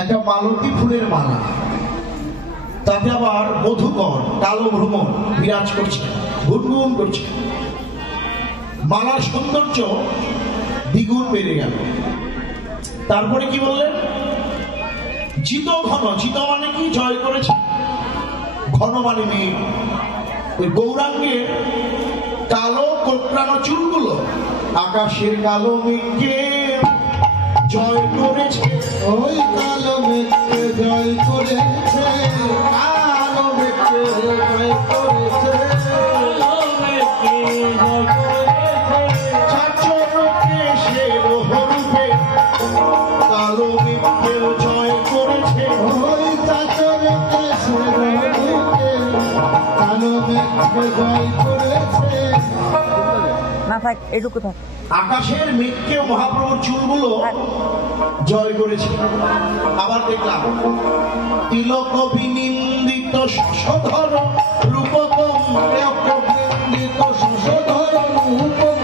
একটা মালতী ফুলের মালা, তাতে আবার মধুকর কালো ভ্রমণ বিরাজ করছে, গুনগুন করছে। মালার সৌন্দর্য দ্বিগুণ বেড়ে গেল। তারপরে কি বললেন? জিত ঘন, জিত মানে কি? জয় করেছে। ঘন মানে মেঘ। ওই গৌরাঙ্গের কালো কোঁকড়ানো চুলগুলো আকাশের কালো মেঘকে জয় করেছে। ওই কালো মেঘকে জয় করেছে, কালো মেঘকে জয় করেছে, কালো মেঘকে জয় করেছে। চাচরকে সে রূপে কালো মেঘকে জয় করেছে। ওই চাচরকে সেরূপে কালো মেঘকে জয় করেছে। না থাক, এটুকু থাক। আকাশের মেঘকে মহাপ্রভুর চুলগুলো জয় করেছে। আবার দেখলাম তিলক বিনিন্দিত শশধর রূপকম, নিত শশধর রূপক,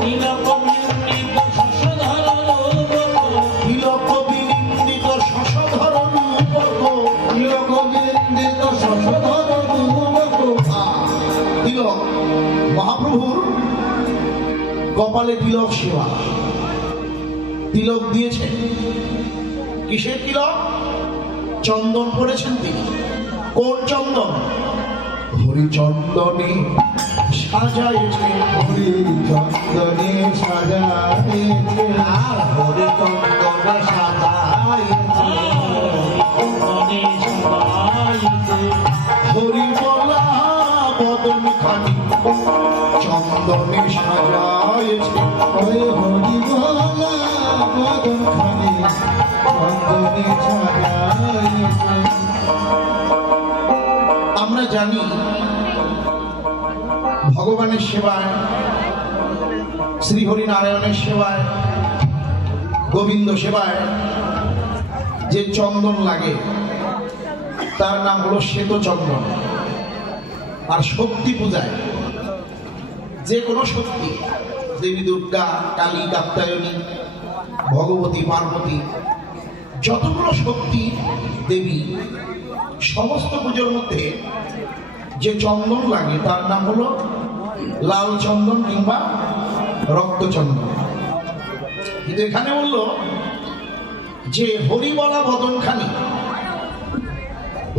তিলক বিনিন্দিত শশধর রূপক, তিলক বিনিন্দিত শশধর রূপক। তিলক বিন্দিত শশধর রূপক। তিলক মহাপ্রভুর কপালে তিলক সেবা, তিলক দিয়েছেন। কিসের তিলক? চন্দন পড়েছেন তিনি। কোন চন্দন? হরিচন্দনে সাজাইছে, হরি চন্দনে সাজাইছে, আর হরিচন্দনে সাজাইছে। মনে সবাইতে হরি বলা বদন খানি চন্দনে সাজাইছে। ওই হরি বলা বদন খানি চন্দনে সাজাইছে। আমরা জানি ভগবানের সেবায়, শ্রীহরি নারায়ণের সেবায়, গোবিন্দ সেবায় যে চন্দন লাগে তার নাম হলো শ্বেত চন্দন। আর শক্তি পূজায় যে কোনো শক্তি, দেবী দুর্গা, কালী, কাত্যায়নী, ভগবতী, পার্বতী, যতগুলো শক্তি দেবী, সমস্ত পুজোর মধ্যে যে চন্দন লাগে তার নাম হলো লাল চন্দন কিংবা রক্তচন্দন। কিন্তু এখানে বললো যে হরিবলা বদনখানি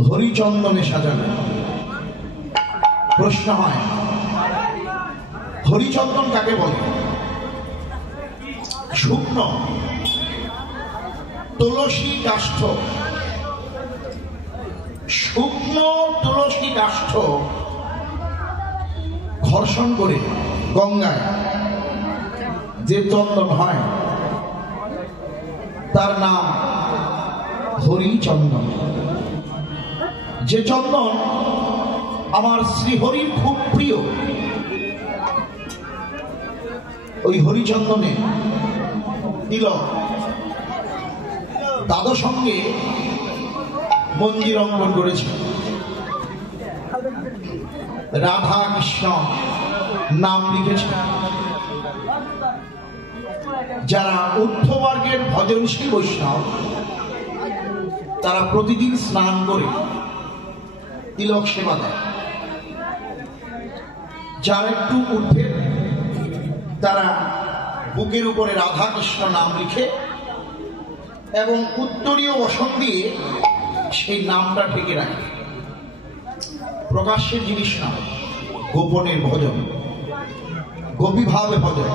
হরিচন্দনে সাজানো। প্রশ্ন হয়, হরিচন্দন কাকে বলে? শুকনো তুলসী কাষ্ঠ, শুকনো তুলসী কাষ্ঠ ঘর্ষণ করে গঙ্গায় যে চন্দন হয় তার নাম হরিচন্দন। যে চন্দন আমার শ্রীহরির খুব প্রিয়, ওই হরিচন্দনে তিলক দাদা সঙ্গে মন্দির অঙ্কন করেছে। রাধা কৃষ্ণ নাম লিখেছে। যারা ঊর্ধ্ববর্গের ভজনশীল বৈষ্ণব তারা প্রতিদিন স্নান করে তিলক সেবা দেয়। যারা একটু ঊর্ধ্বে তারা বুকের উপরে রাধা কৃষ্ণ নাম লিখে এবং উত্তরীয় বসন দিয়ে সেই নামটা ঢেকে রাখে। প্রকাশ্যের জিনিস না, গোপনের ভজন, গভীরভাবে ভজন।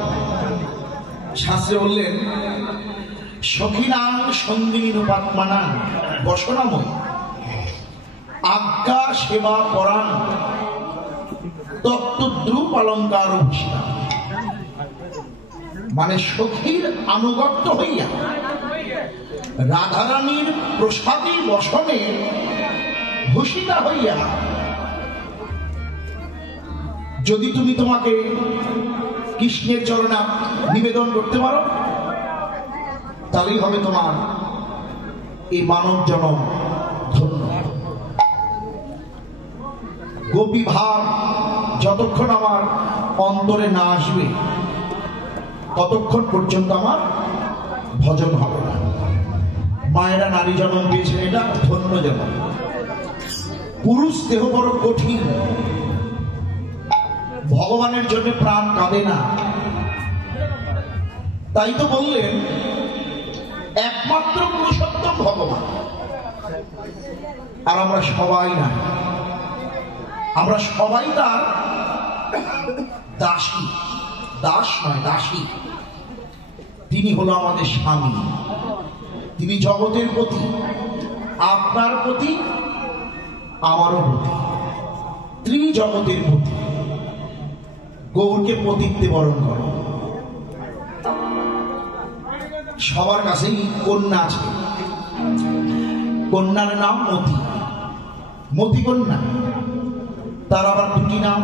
শাস্ত্রে বললেন সখিনাং সঙ্গিনী রূপাত্মানাং বসনাময় আজ্ঞা সেবা পরাণ তত্ত্বদ্রূপ অলঙ্কার ভূষিতা। মানে সখীর আনুগত্য হইয়া রাধারানীর প্রসাদী বসনে ভূষিতা হইয়া যদি তুমি তোমাকে কৃষ্ণের চরণে নিবেদন করতে পারো তাহলেই হবে তোমার এই মানব জনম ধন্য। গোপী ভাব যতক্ষণ আমার অন্তরে না আসবে ততক্ষণ পর্যন্ত আমার ভজন হবে না। মায়েরা নারী জন্ম পেয়েছেন, এটা ধন্য জন্ম। পুরুষ দেহ বড় কঠিন, ভগবানের জন্য প্রাণ কাঁদে না। তাই তো বললেন একমাত্র পুরুষোত্তম ভগবান। আর আমরা সবাই না, আমরা সবাই তার দাসী, দাস নয় দাসী। তিনি হলো আমাদের স্বামী, তিনি জগতের প্রতি, আপনার প্রতি, আমারও প্রতি, তিনি জগতের প্রতি। গৌরকে পতিত্বে বরণ করে। সবার কাছেই কন্যা আছে, কন্যার নাম মতি, মতি কন্যা। তার আবার দুটি নাম,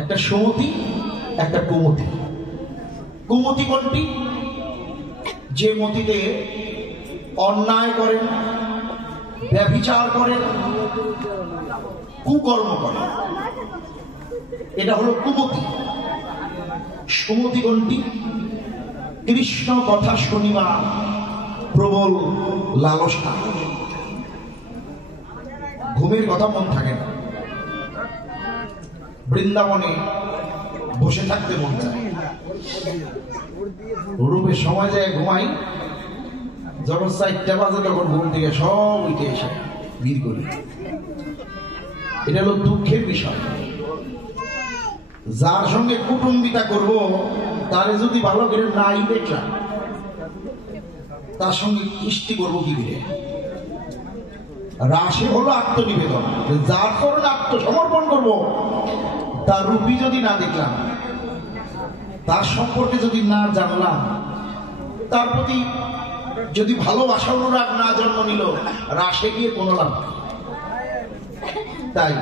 একটা সুমতি, একটা কুমতি। কুমতি কোনটি? যে মতিতে অন্যায় করেন, ব্যভিচার করেন, কুকর্ম করেন, এটা হলো কুমতি। সুমতি কোনটি? কৃষ্ণ কথা শুনিবা প্রবল লালসা, ঘুমের কথা মন থাকে না, বৃন্দাবনে বসে থাকতে মন চায়, রূপের সময় যায় ঘুমাই, যখন 4টা বাজে তখন ঘুম থেকে সব উঠে এসে ভিড় করি। এটা হলো দুঃখের বিষয়। যার সঙ্গে কুটুম্বিতা করব তারে যদি ভালো করে নাই দেখলাম, তার সঙ্গে কৃষ্টি করবো কি করে? রাশি হলো আত্মনিবেদন। যার কারণে আত্মসমর্পণ করব, তার রূপী যদি না দেখলাম, তার সম্পর্কে যদি না জানলাম, তার প্রতি যদি ভালোবাসা অনুরাগ না জন্ম নিল, রাশে গিয়ে কোনো লাভ নেই। তাই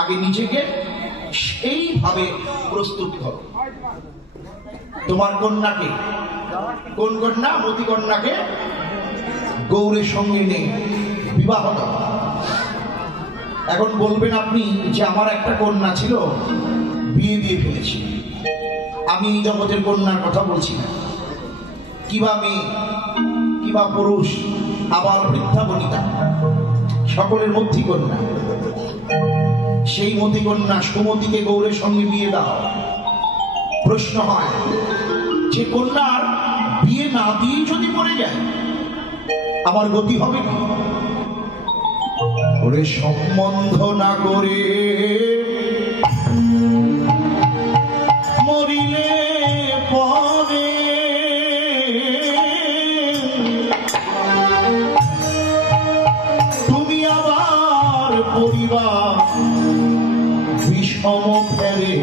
আগে নিজেকে সেইভাবে প্রস্তুত করো। তোমার কন্যাকে, কোন কন্যা? মতি কন্যাকে গৌরের সঙ্গে নিয়ে বিবাহ দাও। এখন বলবেন আপনি যে আমার একটা কন্যা ছিল, বিয়ে দিয়ে ফেলেছি। আমি এই জগতের কন্যার কথা বলছি না। কিবা মেয়ে, কিবা পুরুষ, আবার বৃদ্ধা বনিতা, সকলের মধ্যে কন্যা। সেই মতি কন্যা সুমতিকে গৌরের সঙ্গে বিয়ে দাও। প্রশ্ন হয়, যে কন্যার বিয়ে না দিয়ে যদি মরে যায়, আমার গতি হবে কি? ওরে সম্বন্ধ না করে মরিলে পরে তুমি আবার পরিবার বিষম ফেরে।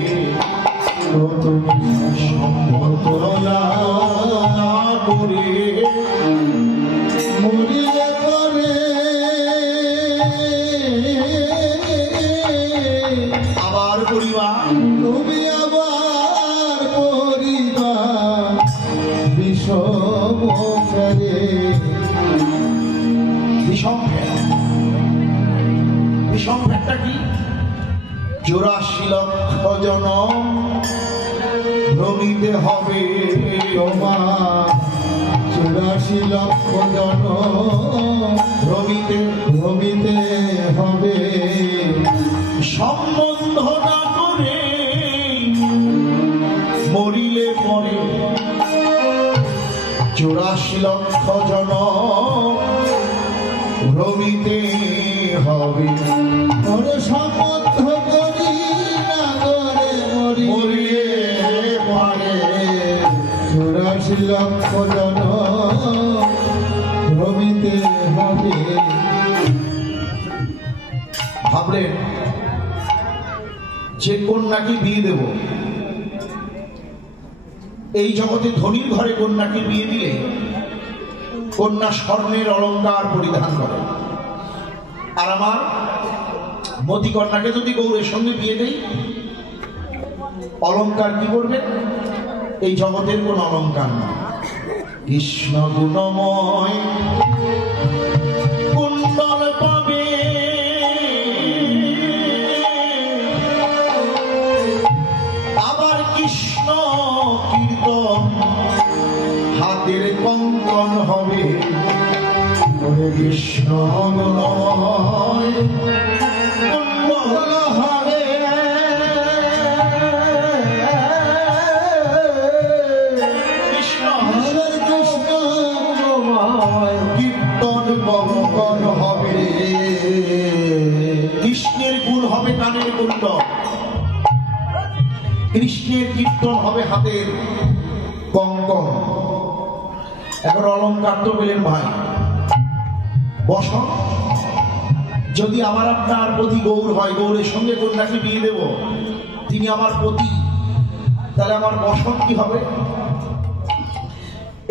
তুমি সম্ভব না করে মরিলে পরে আবার পরিবার, তুমি আবার পরিবার বিষম ফেরে। বিষম ফের। বিষম ফেরটা কি? 84 লক্ষ জনম ভ্রমিতে হবে তোমার 84 লক্ষ জন ভ্রমিতে ভ্রমিতে হবে। সম্বন্ধ না করে মরিলে পরে 84 লক্ষ জনম ভ্রমিতে হবে। ওরে সম্বন্ধ করি না করে মরিলে পরে 84 লক্ষ জন ভ্রমিতে হবে। ভাবলেন যে কন্যাকে বিয়ে দেব, এই জগতে ধনীর ঘরে কন্যাকে বিয়ে দিলে কন্যা স্বর্ণের অলংকার পরিধান করে। আর আমার মতি কন্যাকে যদি গৌরের সঙ্গে বিয়ে দেই, অলংকার কি করবে? এই জগতের কোন অলংকার না। কৃষ্ণ গুণময় কুণ্ডল পাবে, আবার কৃষ্ণ কীর্তন হাতের কঙ্কন হবে। কৃষ্ণ গুণময় বল হরে কৃষ্ণ হরে কৃষ্ণ গুণময় কীর্তন গঙ্গন হবে, কৃষ্ণের গুণ হবে কানের কুণ্ডল, কৃষ্ণের কীর্তন হবে হাতের কঙ্কন। এখন অলঙ্কার তো পেলেন ভাই, বসন যদি আমার আপনার প্রতি গৌর হয়, গৌরের সঙ্গে কন্যাকে বিয়ে দেব, তিনি আমার পতি, তাহলে আমার বসন কি হবে?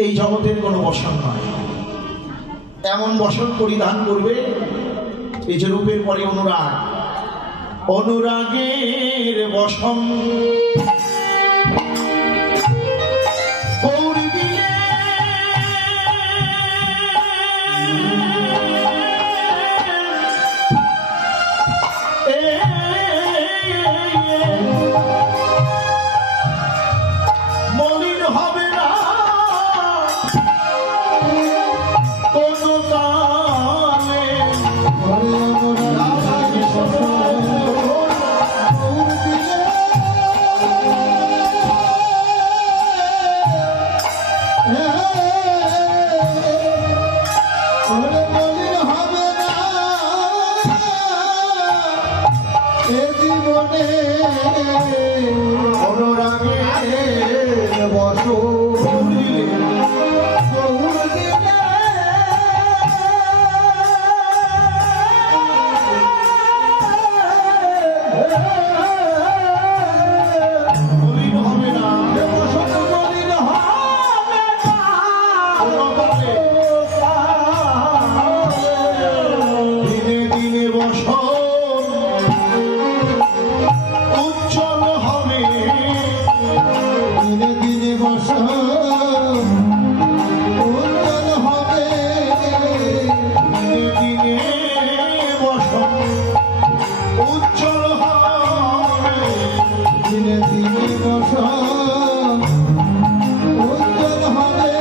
এই জগতের কোনো বসন নয়, এমন বসন পরিধান করবে এই যে রূপের পরে অনুরাগ, অনুরাগের বসন গৌরী দিলে মলিন হবে না কোনো কালে। হরে অনুরাগ গৌর দিলে হরে মলিন হবে না এ জীবনে অনুরাগের বসন দিলে গৌর দিলে মলিন হবে না বসন মলিন হবে না কোনো কালে। দিনে দিনে বসন উজ্জ্বল হবে, দিনে দিনে বসন উজ্জ্বল হবে দিনে দিনে বসন উজ্জ্বল হবে। দিনে দিনে বসন উজ্জ্বল হবে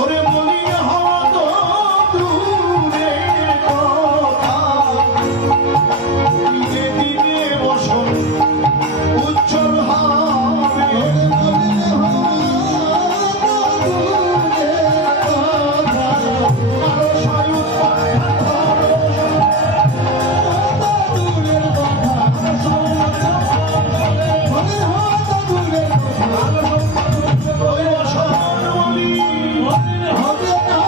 ওরে মলিন হওয়া তো দূরের কথা, দিনে দিনে বসন উজ্জ্বল হবে। ওরে মলিন হওয়া তো দূরের কথা, আরো সায়ুত পায় তো দূরের কথা, মলিন হওয়া তো দূরের কথা, ওই বসন মলিন হবে না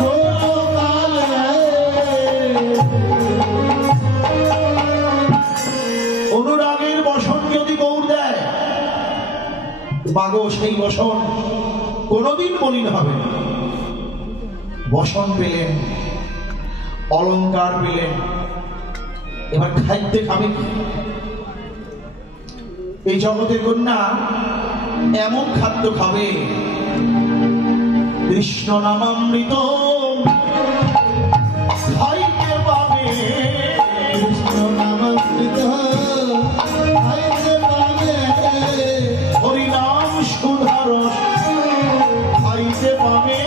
কোনো কালে। অনুরাগের বসন যদি গৌর দেয়, মাগো সেই বসন কোনোদিন মলিন হবে না। বসন পেলেন, অলংকার পেলেন, এবার খাইতে খাবে কি? এই জগতের কন্যা এমন খাদ্য খাবে, কৃষ্ণ নামামৃত খাইতে পাবে, কৃষ্ণ নামামৃত খাইতে পাবে, হরিনাম সুধারস খাইতে পাবে।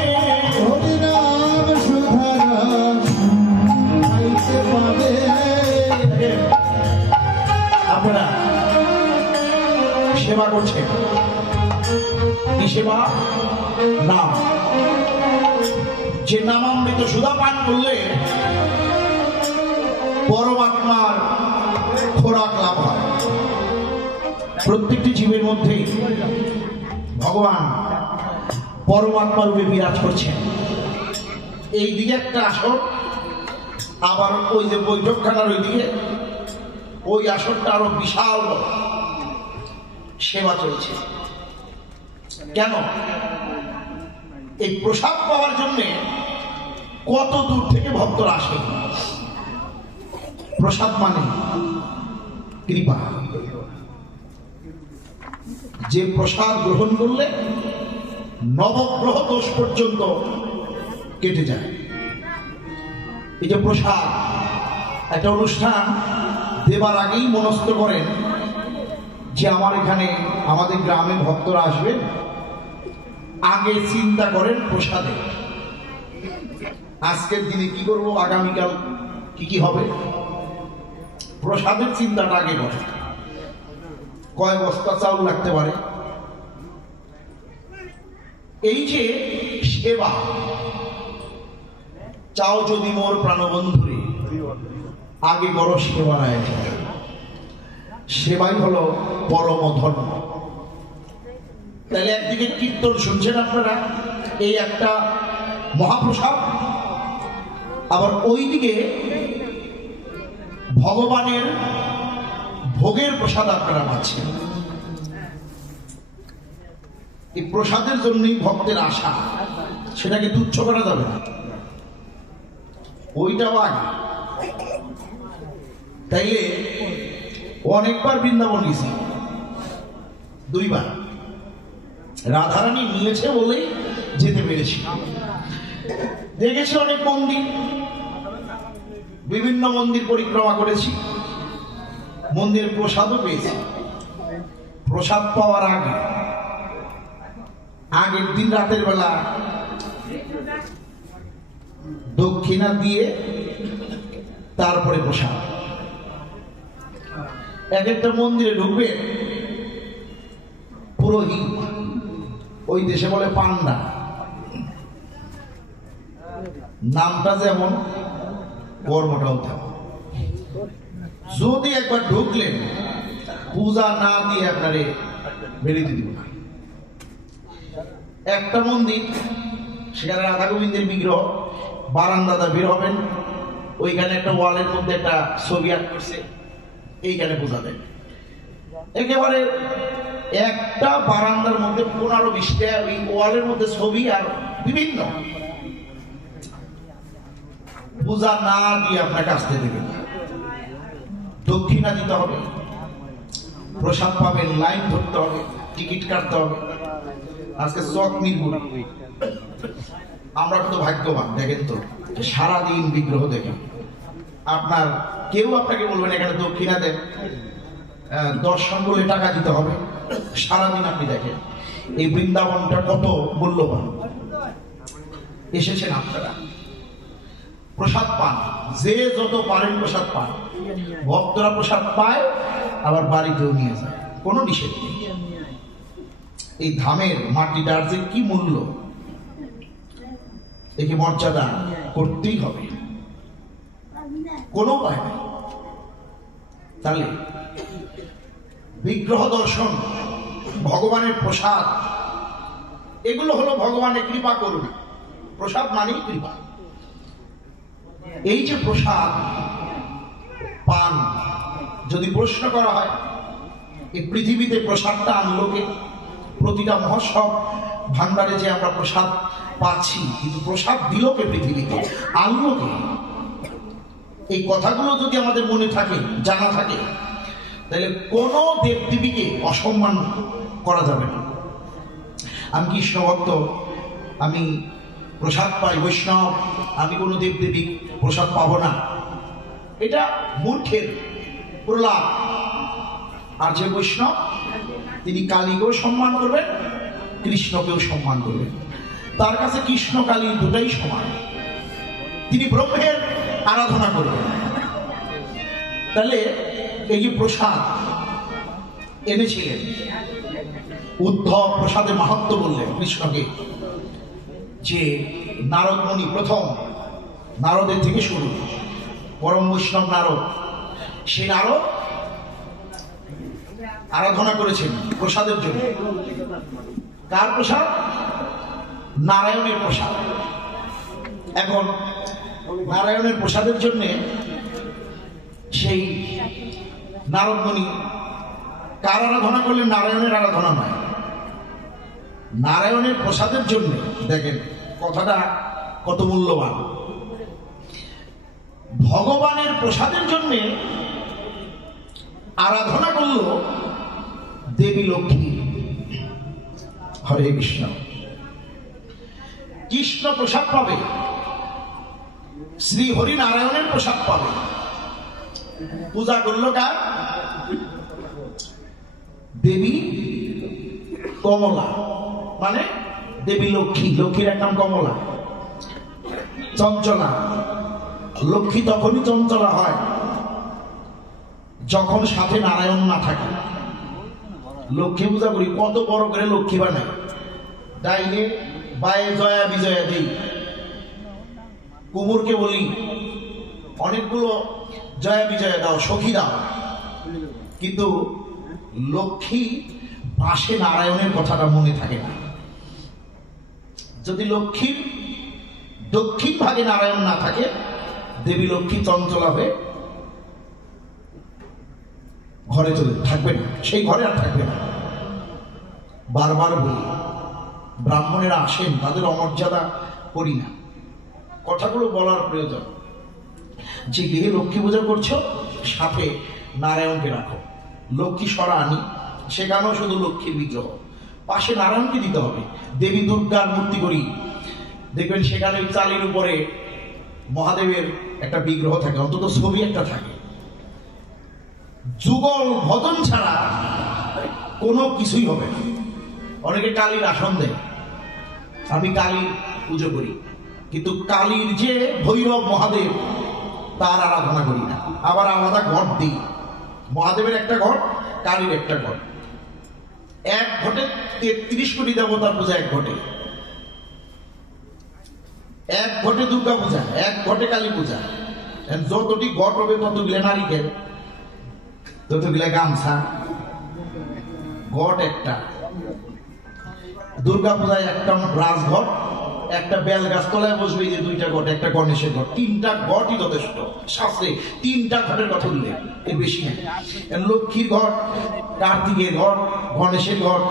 হরিনাম সুধারস খাইতে পাবে। আপনারা সেবা করছেন, কি সেবা? নাম। যে নামামৃত সুধা পান করলে পরমাত্মার খোরাক লাভ হয়। প্রত্যেকটি জীবের মধ্যেই ভগবান পরমাত্মা রূপে বিরাজ করছেন। এই দিকে একটা আসন, আবার ওই যে বৈঠকখানার ওইদিকে ওই আসনটা আরো বিশাল বড়। সেবা চলছে কেন? এই প্রসাদ পাওয়ার জন্য কত দূর থেকে ভক্তরা আসে। প্রসাদ মানে কৃপা। যে প্রসাদ গ্রহণ করলে নবগ্রহ দোষ পর্যন্ত কেটে যায়। এই যে প্রসাদ, একটা অনুষ্ঠান দেবার আগেই মনস্থ করেন যে আমার এখানে আমাদের গ্রামের ভক্তরা আসবে, আগে চিন্তা করেন প্রসাদে, আজকের দিনে কি করব, আগামীকাল কি কি হবে, প্রসাদের চিন্তাটা আগে করেন। কয় বস্তা চাউল লাগতে পারে, এই যে সেবা, চাও যদি মোর প্রাণবন্ধুরে, আগে বড় সেবা রায়, সেবাই হলো পরম ধর্ম। তাহলে একদিকে কীর্তন শুনছেন আপনারা, এই একটা মহাপ্রসাদ, আবার ওইদিকে ভগবানের ভোগের প্রসাদ আপনারা পাচ্ছেন। এই প্রসাদের জন্যই ভক্তের আশা, সেটাকে তুচ্ছ করা যাবে না, ওইটাও আগে। তাইলে অনেকবার বৃন্দাবন গেছি, 2 বার, রাধারানী নিয়েছে বলেই যেতে পেরেছি। দেখেছি অনেক মন্দির, বিভিন্ন মন্দির পরিক্রমা করেছি, মন্দিরের প্রসাদও পেয়েছি। প্রসাদ পাওয়ার আগে, আগের দিন রাতের বেলা দক্ষিণা দিয়ে তারপরে প্রসাদ। এক একটা মন্দিরে ঢুকবে পুরোহিত, ওই দেশে বলে পান্ডা, নামটা যেমন কর্মটাও তেমন। যদি একবার ঢুকলেন, পূজা না দিয়ে আপনারে বেরিয়ে দিব না। একটা মন্দির, সেখানে রাধা গোবিন্দের বিগ্রহ, বারান্দাটা বের হবেন, ওইখানে একটা ওয়ালের মধ্যে একটা ছবি আঁক করছে, এইখানে পূজা দেন। একেবারে একটা বারান্দার মধ্যে 15-20টা ওই ওয়ালের মধ্যে ছবি, আর বিভিন্ন পূজা না দিয়ে আপনাকে আসতে দেবেন। দক্ষিণা দিতে হবে, প্রসাদ পাবেন, লাইন ধরতে হবে, টিকিট কাটতে হবে। আজকে চক মিরপুর, আমরা কত ভাগ্যবান দেখেন তো, সারাদিন বিগ্রহ দেখেন। আপনার কেউ আপনাকে বলবেন এখানে দক্ষিণা দেন, দর্শন বলে টাকা দিতে হবে, সারাদিন আপনি দেখেন। এই বৃন্দাবনটা কত মূল্যবান। এসেছেন আপনারা, প্রসাদ পান, যে যত পারেন প্রসাদ পান। ভক্তরা প্রসাদ পায়, আবার বাড়িতেও নিয়ে যায়, কোনো নিষেধ নেই। এই ধামের মাটিটার যে কি মূল্য, একে মর্যাদা করতেই হবে, কোনো উপায় নেই। তাহলে বিগ্রহ দর্শন, ভগবানের প্রসাদ, এগুলো হলো ভগবানের কৃপা করুন। প্রসাদ মানেই কৃপা। এই যে প্রসাদ পান, যদি প্রশ্ন করা হয় এই পৃথিবীতে প্রসাদটা আনলো কে? প্রতিটা মহোৎসব ভান্ডারে যে আমরা প্রসাদ পাচ্ছি, কিন্তু প্রসাদ দিল কে পৃথিবীতে, আনলো কে? এই কথাগুলো যদি আমাদের মনে থাকে, জানা থাকে, তাহলে কোনো দেবদেবীকে অসম্মান করা যাবে না। আমি কৃষ্ণ ভক্ত, আমি প্রসাদ পাই, বৈষ্ণব, আমি কোনো দেবদেবী প্রসাদ পাবো না, এটা মূর্খের প্রলাপ। আর যে বৈষ্ণব, তিনি কালীকেও সম্মান করবেন, কৃষ্ণকেও সম্মান করবেন। তার কাছে কৃষ্ণ কালী দুটাই সমান। তিনি ব্রহ্মের আরাধনা করবেন। তাহলে এই যে প্রসাদ এনেছিলেন, উদ্ধব প্রসাদের মাহাত্ম্য বললেন কৃষ্ণকে, যে নারদ মুনি, প্রথম নারদের থেকে শুরু, পরম বৈষ্ণব নারদ, সেই নারদ আরাধনা করেছেন প্রসাদের জন্য। কার প্রসাদ? নারায়ণের প্রসাদ। এখন নারায়ণের প্রসাদের জন্য সেই নারদ মুনি কার আরাধনা করলেন? নারায়ণের আরাধনা নয়, নারায়ণের প্রসাদের জন্য। দেখেন কথাটা কত মূল্যবান। ভগবানের প্রসাদের জন্য আরাধনা করল দেবী লক্ষ্মী। হরে কৃষ্ণ। কৃষ্ণ প্রসাদ পাবে, শ্রী হরি নারায়ণের প্রসাদ পাবে। পূজা করলো কার? দেবী কমলা, মানে দেবী লক্ষ্মী, লক্ষ্মীর এক নাম কমলা, চঞ্চলা। লক্ষ্মী তখনই চঞ্চলা হয় যখন সাথে নারায়ণ না থাকে। লক্ষ্মী পূজা করি, কত বড় করে লক্ষ্মী বানাই, ডাইনে বায়ে জয়া বিজয়া দিই। কুমুরকে বলি অনেকগুলো জয়া বিজয়া দাও, সখী দাও, কিন্তু লক্ষ্মী পাশে নারায়ণের কথাটা মনে থাকে না। যদি লক্ষ্মীর দক্ষিণ ভাগে নারায়ণ না থাকে, দেবী লক্ষ্মী চঞ্চলা হয়ে ঘরে চলে থাকবে না, সেই ঘরে আর থাকবে না। বারবার বলি, ব্রাহ্মণেরা আসেন, তাদের অমর্যাদা করি না, কথাগুলো বলার প্রয়োজন। যে গৃহে লক্ষ্মী পূজা করছো, সাথে নারায়ণকে রাখো। লক্ষ্মী সরা আনি, সেখানেও শুধু লক্ষ্মীর বিগ্রহ, পাশে নারায়ণকে দিতে হবে। দেবী দুর্গার মূর্তি করি, দেখবেন সেখানে ওই চালির উপরে মহাদেবের একটা বিগ্রহ থাকে, অন্তত ছবি একটা থাকে। যুগল ভজন ছাড়া কোনো কিছুই হবে না। অনেকে কালীর আসন দেয়, আমি কালীর পুজো করি, কিন্তু কালীর যে ভৈরব মহাদেব, তার আরাধনা করি না। আবার আলাদা ঘট দিই, মহাদেবের একটা ঘট, কালীর একটা ঘট। এক ঘটে 33 কোটি দেবতার পূজা, এক ঘটে। এক ঘটে দুর্গা পূজা, এক ঘটে কালী পূজা। যতটি ঘট হবে ততগুলো নারিকেল, ততগুলো গামছা, ঘট একটা। দুর্গা পূজায় একটা রাজঘট, একটা বেল গাছ তলায় বসবে, যে দুইটা ঘট, একটা গণেশের ঘট। 3টা ঘটই যথেষ্ট, শাস্ত্রে 3টা ঘটের কথা উল্লেখ, এর বেশি নেই। লক্ষ্মীর ঘট, কার্তিকের ঘট, গণেশের ঘট,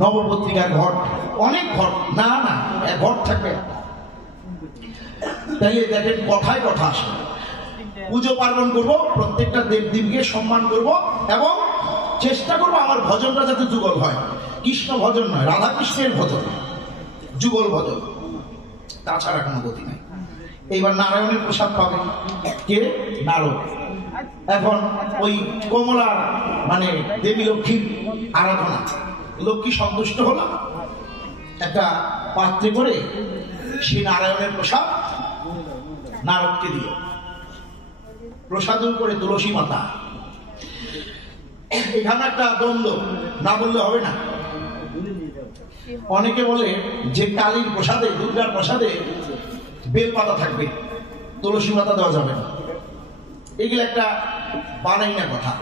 নবপত্রিকার ঘট, অনেক ঘট। না না, এক ঘট থাকবে। তাইলে দেখেন কথায় কথা আসে। পুজো পার্বণ করবো, প্রত্যেকটা দেবদেবীকে সম্মান করব, এবং চেষ্টা করবো আমার ভজনটা যাতে যুগল হয়। কৃষ্ণ ভজন নয়, রাধা কৃষ্ণের ভজন, যুগল ভজন, তাছাড়া কোনো গতি নাই। এইবার নারায়ণের প্রসাদ পাবে কে? নারদ। এখন ওই কমলার মানে দেবী লক্ষ্মীর আরাধনা, লক্ষ্মী সন্তুষ্ট হলো, একটা পাত্রে করে সেই নারায়ণের প্রসাদ নারদকে দিল। প্রসাদের উপরে তুলসী মাতা। এখানে একটা দ্বন্দ্ব, না বললে হবে না। অনেকে বলে যে কালীর প্রসাদে, দুর্গার প্রসাদে বেলপাতা থাকবে, তুলসী পাতা দেওয়া যাবে না। এগুলো একটা বানাই না কথা।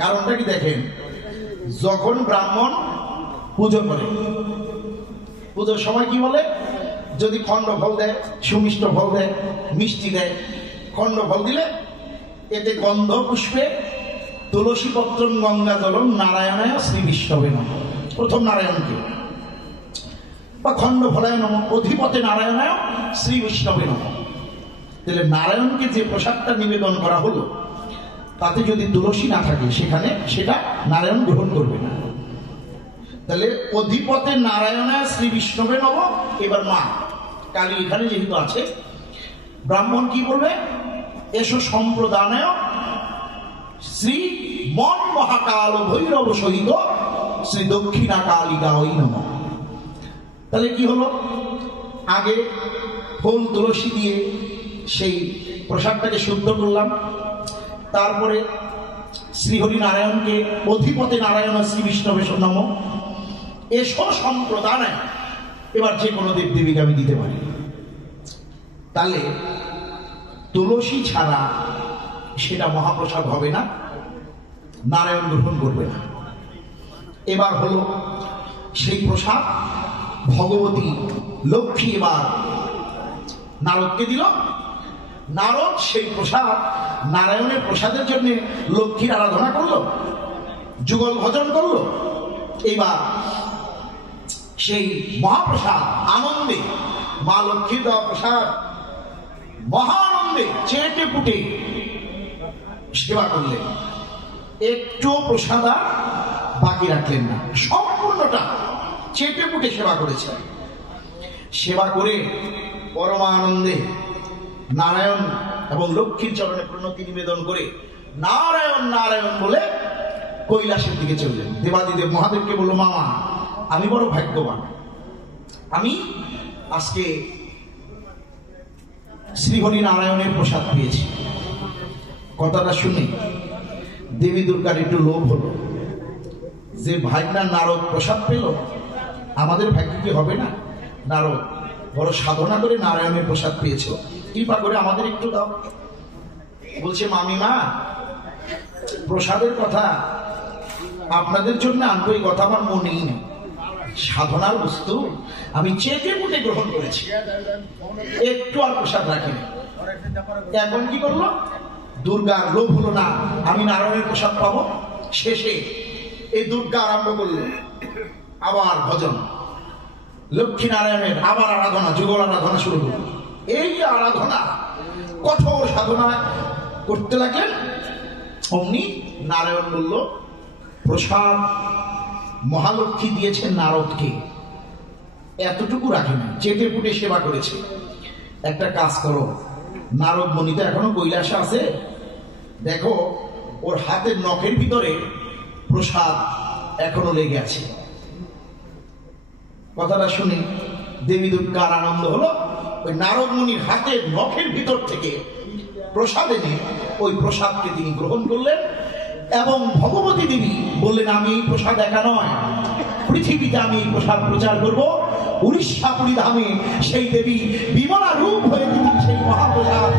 কারণটা কি দেখেন, যখন ব্রাহ্মণ পুজো করে, পুজোর সময় কি বলে, যদি খণ্ড ফল দেয়, সুমিষ্ট ফল দেয়, মিষ্টি দেয়, খণ্ড ফল দিলে এতে গন্ধ পুষ্পে তুলসী পত্র গঙ্গা জলম নারায়ণায় শ্রী বিষ্ণবে নম। প্রথম নারায়ণকে, বা খণ্ড ফলায় নম, অধিপতে নারায়ণায় শ্রী বিষ্ণবে নম। তাহলে নারায়ণকে যে প্রসাদটা নিবেদন করা হলো, তাতে যদি তুলসী না থাকে সেখানে, সেটা নারায়ণ গ্রহণ করবে না। তাহলে অধিপতে নারায়ণায় শ্রী বিষ্ণবে নম। এবার মা কালী এখানে যেহেতু আছে, ব্রাহ্মণ কি বলবে, এসো সম্প্রদানায় শ্রী মন মহাকাল ভৈরব সহিত শ্রী দক্ষিণা কালিকা ওই নম। তাহলে কি হলো, আগে ফুল তুলসী দিয়ে সেই প্রসাদটাকে শুদ্ধ করলাম, তারপরে শ্রীহরি নারায়ণকে অধিপতি নারায়ণ শ্রী বিষ্ণবে নম, এসো সম্প্রদানায়। এবার যে কোনো দেবদেবীকে আমি দিতে পারি। তাহলে তুলসী ছাড়া সেটা মহাপ্রসাদ হবে না, নারায়ণ গ্রহণ করবে না। এবার হলো সেই প্রসাদ ভগবতী লক্ষ্মী এবার নারদকে দিল। নারদ সেই প্রসাদ নারায়ণের প্রসাদের জন্য লক্ষ্মীর আরাধনা করলো, যুগল ভজন করলো। এবার সেই মহাপ্রসাদ আনন্দে, মা লক্ষ্মীর দেওয়া প্রসাদ মহানন্দে চেটে পুটে সেবা করলেন। একটু প্রসাদ আর বাকি রাখলেন না, সম্পূর্ণটা চেটে পুটে সেবা করেছেন। সেবা করে পরমানন্দে নারায়ণ এবং লক্ষ্মীর চরণে প্রণতি নিবেদন করে নারায়ণ নারায়ণ বলে কৈলাসের দিকে চললেন। দেবাদিদেব মহাদেবকে বলল, মামা আমি বড় ভাগ্যবান, আমি আজকে শ্রীহরি নারায়ণের প্রসাদ পেয়েছি। কথাটা শুনে দেবী দুর্গার একটু লোভ হলো যে ভাইনা নারদ প্রসাদ পেল, আমাদের ভাগ্য কি হবে না? নারদ বড় সাধনা করে নারায়ণের প্রসাদ পেয়েছ, কৃপা করে আমাদের একটু দাও। বলছে মামিমা, প্রসাদের কথা আপনাদের জন্য আনবো এই কথা আমার মনেই নেই। সাধনার বস্তু আমি চেটে মুটে গ্রহণ করেছি, একটু আর প্রসাদ রাখিনি। এখন কি করলো? দুর্গার লোভ হলো না আমি নারায়ণের প্রসাদ পাবো। শেষে এই দুর্গা আরম্ভ করলো আবার ভজন, লক্ষ্মী নারায়ণের আবার আরাধনা, যুগল আরাধনা শুরু করলো। এই আরাধনা কঠোর সাধনা করতে লাগলেন। অমনি নারায়ণ বলল, প্রসাদ মহালক্ষ্মী দিয়েছেন নারদকে, এতটুকু রাখেনি, চেটে পুটে সেবা করেছে। একটা কাজ করো, নারদ মণি তো এখনো কৈলাসে আছে, দেখো ওর হাতের নখের ভিতরে প্রসাদ এখনো লেগে আছে। কথাটা শুনে দেবী দুর্গার আনন্দ হলো। ওই নারদ মুনির হাতের নখের ভিতর থেকে প্রসাদ এনে ওই প্রসাদকে তিনি গ্রহণ করলেন এবং ভগবতী দেবী বললেন, আমি এই প্রসাদ একা নয়, পৃথিবীতে আমি এই প্রসাদ প্রচার করব। উড়িষ্যা পুরী ধামে সেই দেবী বিমলা রূপ হয়ে তিনি সেই মহাপ্রসাদ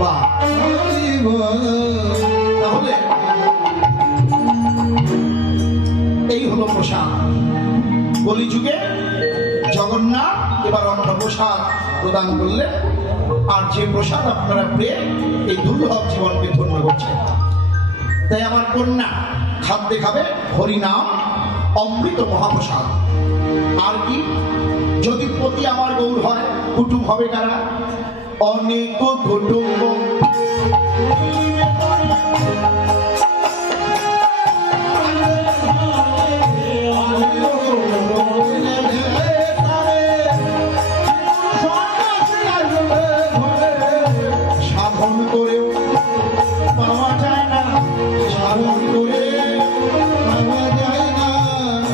বা তাহলে এই হলো প্রসাদ। কলিযুগে জগন্নাথ এবার অন্য প্রসাদ প্রদান করলেন, আর যে প্রসাদ আপনারা পেয়ে এই দুর্লভ জীবনকে ধন্য করছেন। তাই আমার কন্যা খাদ্যে খাবে হরিনাম অমৃত মহাপ্রসাদ। আর কি, যদি পতি আমার গৌর হয়, কুটুম হবে কারা? অনেক কুটুম্ব সাধন করেও পাওয়া যায় না, সাধন করে পাওয়া যায় না।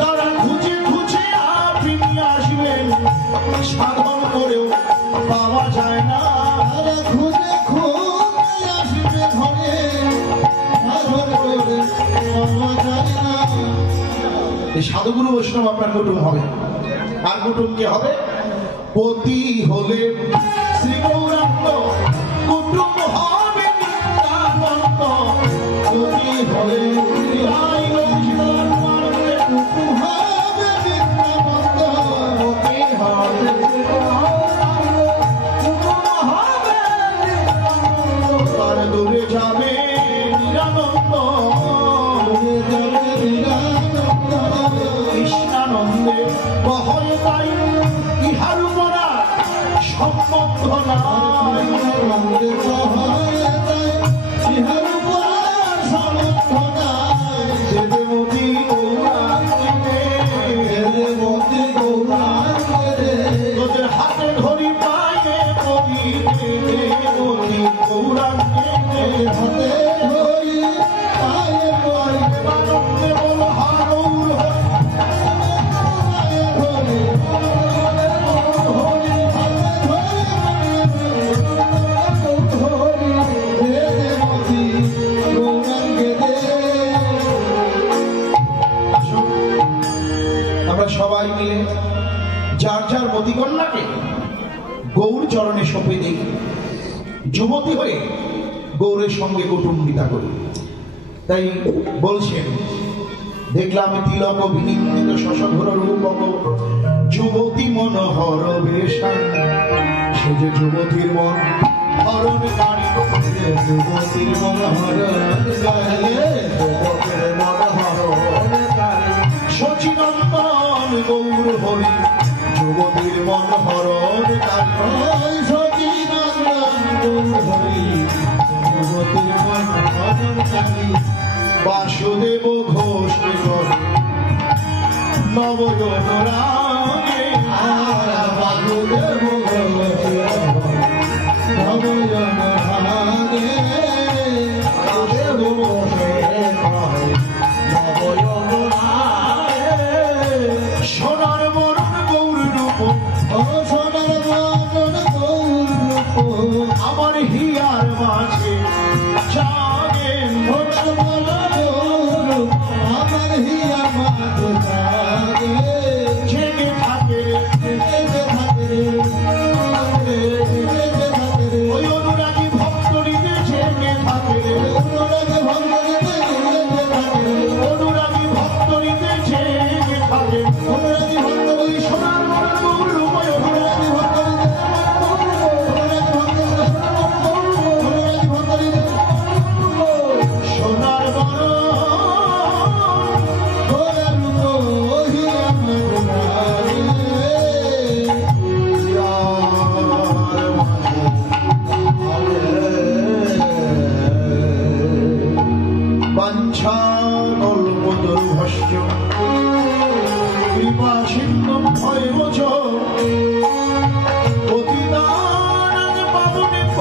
তারা খুঁজে খুঁজে আপনি আসবেন, সাধন করেও পাওয়া যায় না। তারা খুঁজে খুঁজে আসবে ঘরে, সাধন করে পাওয়া যায় না। এই সাধুগুরু বৈষ্ণব আপনার কুটুম হবে। আর কুটুম কে হবে? পতি হলে শ্রী গৌরাঙ্গ, কুটুম হবে নিত্যানন্দ। পতি হলে শ্রীরাই লক্ষ্মণ, কুটুম হবে নিত্যানন্দ। পতি হবে শ্রী গৌরাঙ্গ, কুটুম হবে নিত্যানন্দ। তার দূরে যাবে নিরানন্দ, দূরে যাবে নিরানন্দ। কৃষ্ণানন্দে বহয় পাই ইহার উপরা সম্বন্ধ নাই। আনন্দে বহয় তাই ইহার উপর সমর্থ নাই। দেবমতি গৌরাঙ্গে, দেবমতি গৌরাঙ্গে, তোদের হাতে ধরি পায়ে পড়ি। দেবমতি গৌরাঙ্গে, হাতে ধরি পায়ে পড়ি। আনন্দে বল হারৌর পায়ে ধরি, ধরি, দেবমতি গৌরাঙ্গে দে। আসুন আমরা সবাই মিলে যার যার মতিকন্যাকে গৌর চরণে সঁপে দিই, যুবতী হয়ে গৌরের সঙ্গে কুটুম্বিতা করি। তাই বলছেন, দেখলাম তিলক বিনিন্দিত শশধর রূপক, যুবতী মনোহর বেশান। সে যে যুবতীর মন হরণকারী, যুবতীর মন হরণ গায়ে, যুবকের মন হরণকারী। সচিনন্দন গৌর হরি, যুবতীর মন হরণকারী। ওই সচিনন্দন গৌর হরি, যুবতীর মন হরণকারী। বাসুদেব ঘোষ নবযৌন রাগে, আর বাসুদেব ঘোষ নবযৌন হিয়ার মাঝে জাগেন ভোর বলা গৌর আমার হিয়া মাঝ জাগে জেগে থাকে জেগে থাকে রে জেগে থাকে রে ওই অনুরাগী ভক্তরিতে জেগে থাকে অনুরাগে ভঙ্গরিতে জেগে থাকে রে অনুরাগী ভক্তরিতে জেগে থাকে অনুরাগী ভঙ্গরি ওই সোনার মরুময় অনুরাগী ভঙ্গরিতে অনুরাগী ভঙ্গরিতে সোনার বড় গোলার হিয়া মাঝ বাঞ্ছা কল্প দুর্ভস্য কৃপা সিন্ধু ভয় বোঝ পতিতানাং পাবনেভ্য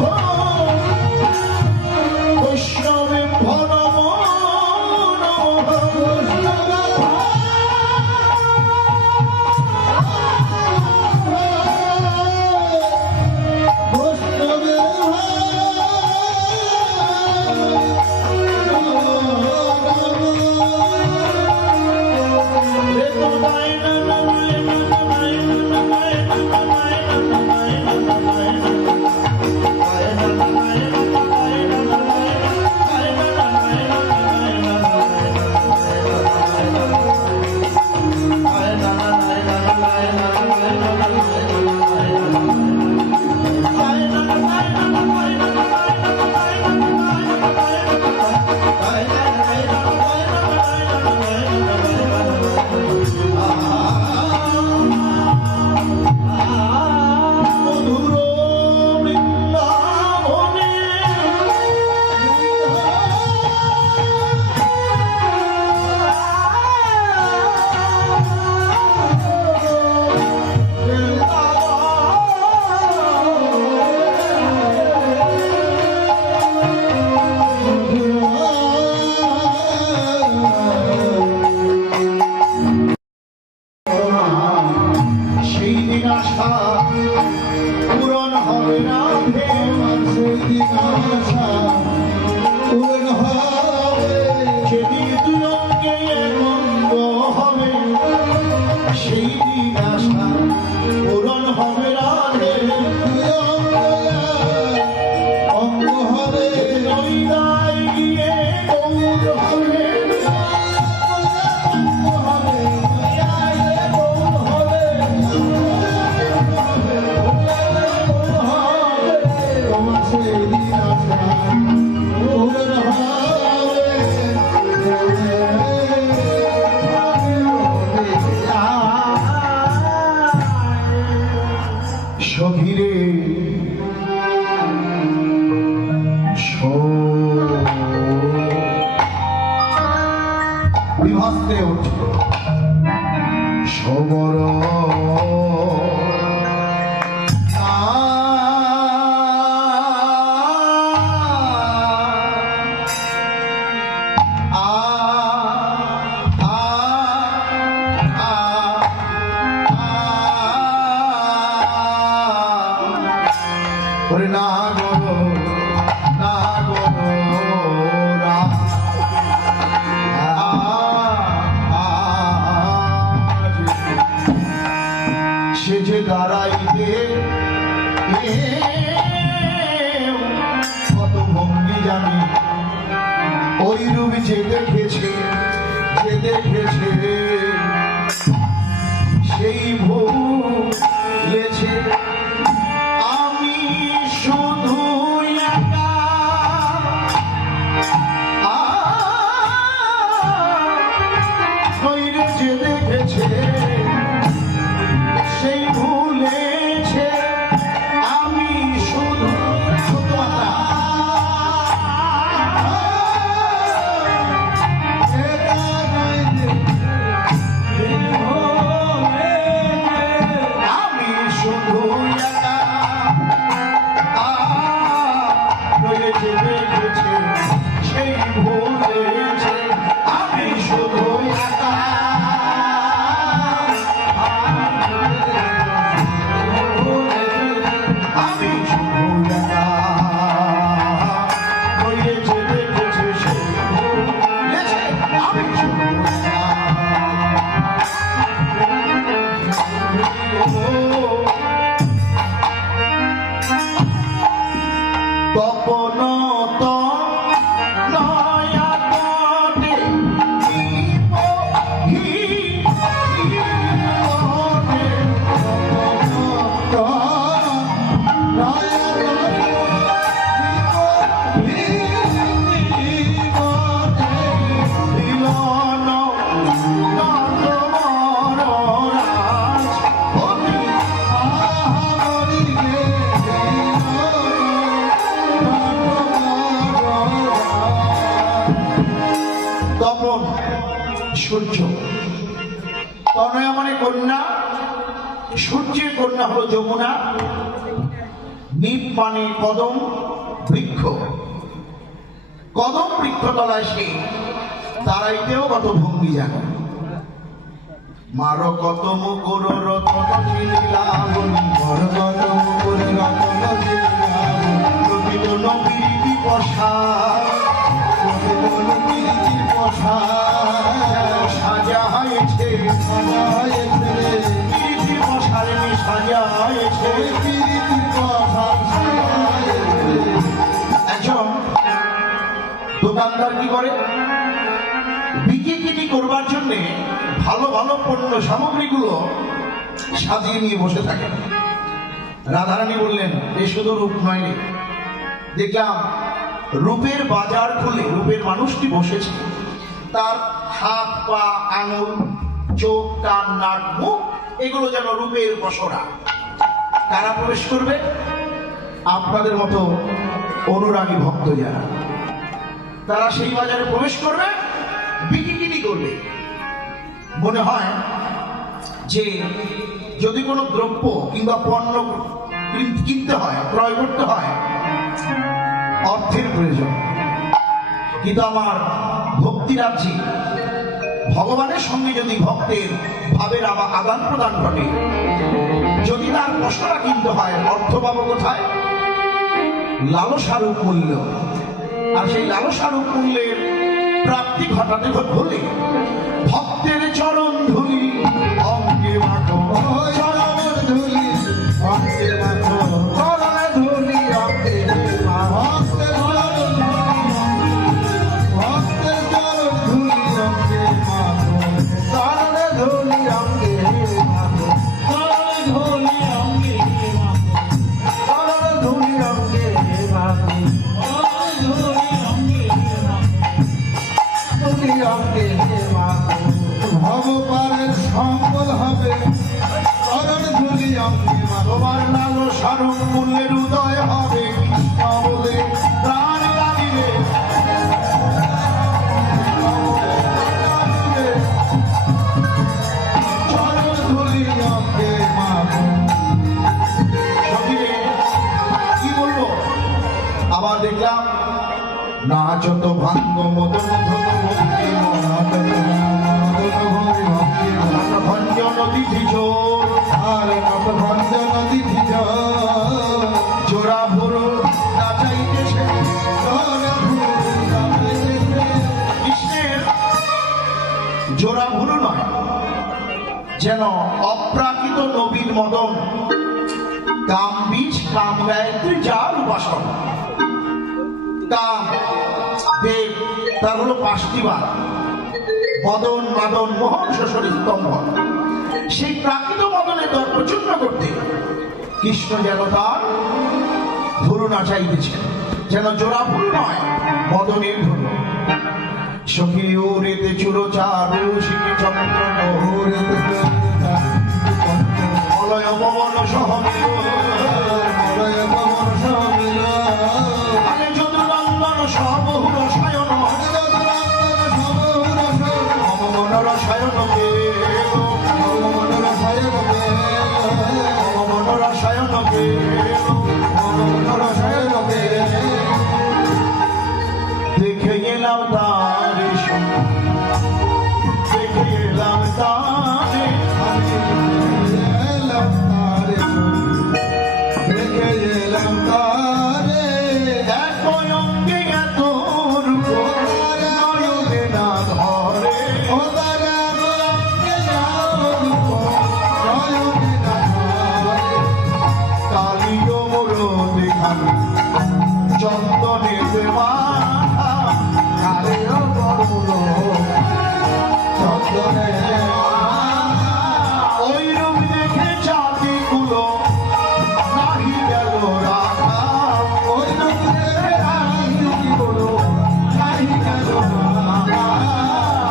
বৈষ্ণবেভ্য নমো নমঃ মধুর বৃন্দাবনে সেই দিন আশা পূরণ হবে না যেদিন দুই অঙ্গে এক অঙ্গ হবে সেই দিন আশা পূরণ হবে না অঙ্গ হবে নৈদায় গিয়ে গৌর হবে তোমার সেই দিন আশা পূরণ সঘিরে বিভাস্তে ওঠে সবর ওরে না গো না গো না সে যে দাঁড়াইতে কত ভঙ্গি জানি ওই রূপ যে দেখেছে সেই ভুলেছে আমি শুধু একা ওই রূপ যে দেখেছে সেই ভুলেছে আমি শুধু সূর্য, তনয়া মানে কন্যা, সূর্যের কন্যা হলো যমুনা, নিপ মানে কদম বৃক্ষ, কদম বৃক্ষতলায় সে তারাইতেও কত ভঙ্গি জানে। মারো কত মুকুর রতন লীলাবলী, মরগত মুকুর রতন লীলাবলী, প্রকৃত নবীর প্রসাদ প্রতিমন কীর্তির প্রসাদ সাজা হয়েছে, সাজা হয়েছে রে, কীর্তির প্রসারে সাজা হয়েছে। ওই কীর্তির প্রসাদ সাজা হয়েছে রে। একজন দোকানদার কি করে, বিক্রি করবার জন্য ভালো ভালো পণ্য সামগ্রীগুলো সাজিয়ে নিয়ে বসে থাকে। রাধারানী বললেন, এ শুধু রূপ নয় রে, দেখলাম রূপের বাজার খুলে রূপের মানুষটি বসেছে, তার হাত পা আঙুল চোখ কান নাক মুখ এগুলো যেন রূপের পসরা। কারা প্রবেশ করবে? আপনাদের মতো অনুরাগী ভক্ত যারা, তারা সেই বাজারে প্রবেশ করবে, বিক্রি করবে। মনে হয় যে যদি কোনো দ্রব্য কিংবা পণ্য কিনতে হয়, ক্রয় করতে হয়, অর্থের প্রয়োজন। কিন্তু আমার ভক্তি রাজ্যে ভগবানের সঙ্গে যদি ভক্তের ভাবের আদান প্রদান ঘটে, যদি তার পশরা কিনতে হয়, অর্থ পাবো কোথায়? লালসারূপ মূল্য। আর সেই লালসারূপ মূল্যের প্রাপ্তি ঘটাতে হলে ভক্তের চরণ ধুলি অঙ্গে মাখো, ওই চরণের ধুলি অঙ্গে মাখো, চরণের ধুলি অঙ্গে মাখো, ভক্তের চরণ ধুলি অঙ্গে মাখো, চরণের ধুলি অঙ্গে মাখো, চরণে ধুলি অঙ্গে মাখো, চরণের ধুলি অঙ্গে মাখো, চরণে ধুলি অঙ্গে মাখো। ধুলি অঙ্গে মাখো। ভগবানের সম্বল হবে চরণ ধুলি অঙ্গে মাখো। তোমার লালসারূপ মূল্যের উদয় হবে কৃষ্ণ বলে প্রাণ লাগিবে। চরণ ধুলি অঙ্গে মাখো। সঙ্গে কি বলবো? আবার দেখলাম নাচত ভাঙ্গ মদন ধন ভক্তি ভঞ্জন তিথি চোর আর নট ভঞ্জন তিথি জোড়া ভুরু নাচাইতেছে কৃষ্ণের জোড়া ভুরু নয়, যেন অপ্রাকৃত নবীন মদন, কাম বীজ কাম গায়ত্রী যার উপাসন। কাম দেব তার হলো 5টি বার, মদন মাদন মোহন শোষণ স্তম্ভ। সেই প্রাকৃত মদনের দর প্রচন্ড করতে কৃষ্ণ যেন তার ধরু নাচাইতেছে, যেন জোড়া ভুল নয়, মদনের ধরু। সখী ওরেতে চুরো চারু শিখে চন্দ্র মলয় পবন সহমিল আলে যদুনন্দন সবহু রসায়ন মন রসায়ন কে মন রসায়ন কে দেখে গেলাম তারে, দেখে গেলাম তারে, এক অঙ্গে এত রূপ নয়নে না ধরে। কালিও মোর দেখান চন্দনে মাথা, ওই রূপ দেখে জাতি গুলো নাহি গেল রাখা।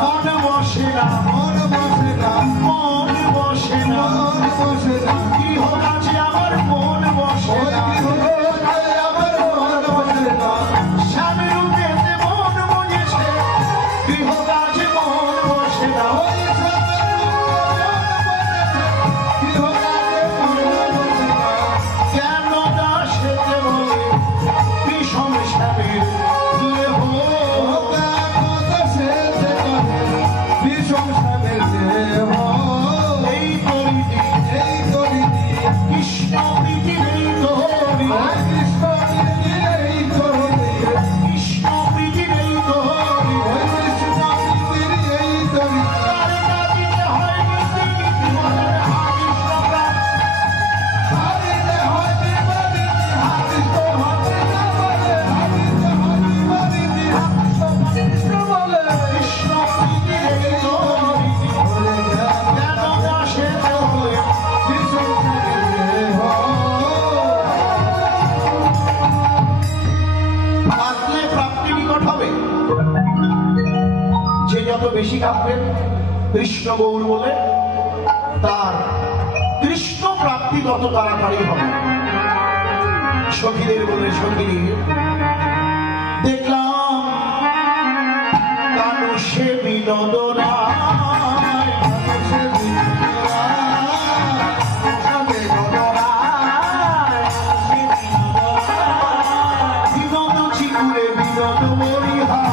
মন বসে না, মন বসে না, গৃহ কাছে আমার মন বসে না, স্বামী রূপেতে মন বসেছে, গৃহ কাছে মন বসে না। প্রাণের লেহ। এই তরিণী কৃষ্ণ প্রীতির এই তরি, কৃষ্ণ প্রীতির এই তরি, তারে কাঁদিতে হয় নীতি নীতি বলে হা কৃষ্ণ প্রাণ। কৃষ্ণ প্রীতির এই তরি, কেন দাসে হয়ে কাঁদলে প্রাপ্তি নিকট হবে। যে যত বেশি কাঁদবে কৃষ্ণ গৌর বলে, তার কৃষ্ণ প্রাপ্তি তত তাড়াতাড়ি হবে। সখীদের বলে, সখী দেখলাম কানুষে বিনোদনা, বিনোদ চিকুরে বিনোদ মরিহা,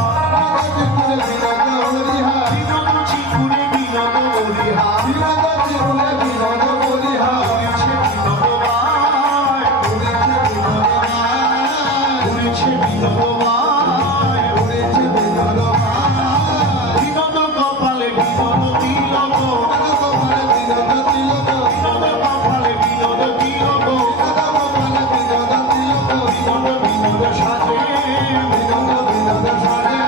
বিনোদ চিকুরে বিনোদ মরিহা, উড়েছে বিনোদমায়, উড়েছে বিনোদমায়, বিনোদ কপালে বিনোদ তিলক, বিনোদ কপালে বিনোদ তিলক, বিনোদ বিনোদ সাজে, বিনোদ বিনোদ সাজে,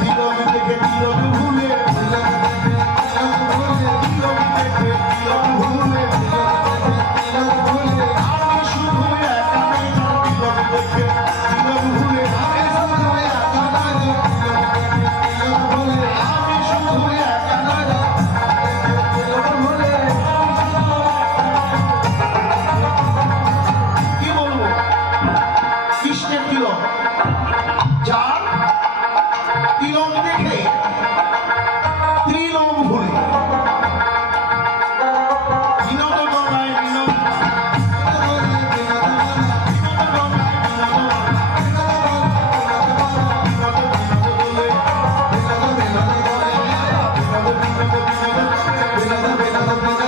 তিলক থেকে তিলক ভুলে, তিলক থেকে তিলক ভুলে, আমি শুধু একা নেই, তিলক থেকে তিলক ভুলে, আমি শুধু একা নাই। কি বলবো, কৃষ্ণের তিলক, যার তিলক দেখে ত্রিলোক ভুলে, বিনোদ গলায় বিনোদ, বিনোদ গলায় বিনোদ, বিনোদ বিনোদ বলে, বিনোদ বিনোদ বলে,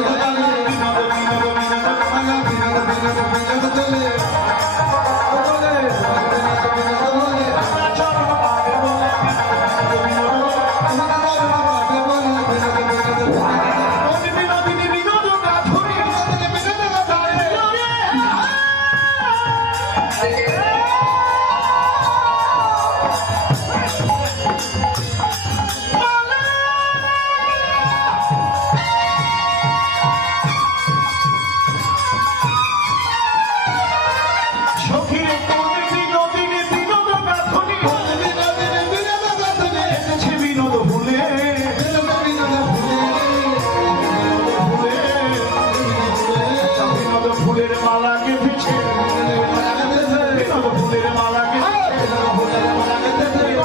বিনোদ বিনোদ চরণ পাবে বলে, বিনোদিনী বিনোদ গাথুরি, সখীরে কোন বিনোদিনী বিনোদ গাথুরি, এসেছে বিনোদ ভুলে, বিনোদ ফুলের মালা গেঁথেছে, বিনোদ ফুলের মালা গেঁথেছে,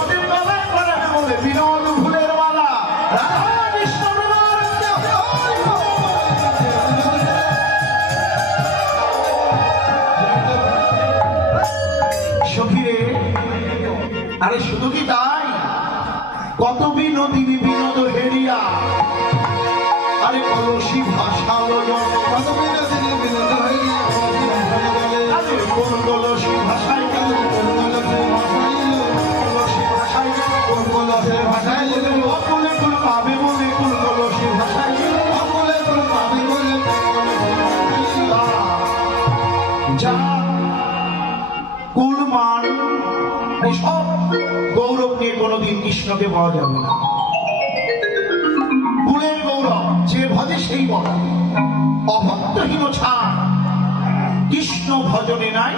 বিনোদের গলায় পরাবে বলে বিনোদ ফুলের মালা, রাধা কৃষ্ণ বিনোদ। সখীরে, আরে শুধু কি তাই, কত বিনোদিনী বিনোদ হেরিয়া, আরে কলসি ভাষা আরে কোন কলসি ভাষায় গেল, কলসি ভাষায় গেল, অকুলে কুল পাবে বলে কোন কলসি ভাষায় গেল, যা কুলমান এসব গৌরব নিয়ে কোনোদিন কৃষ্ণকে পাওয়া যাবে না। কুলের গৌরব যে ভজে সেই বড়, অভক্তহীন ছাড়, কৃষ্ণ ভজনে নাই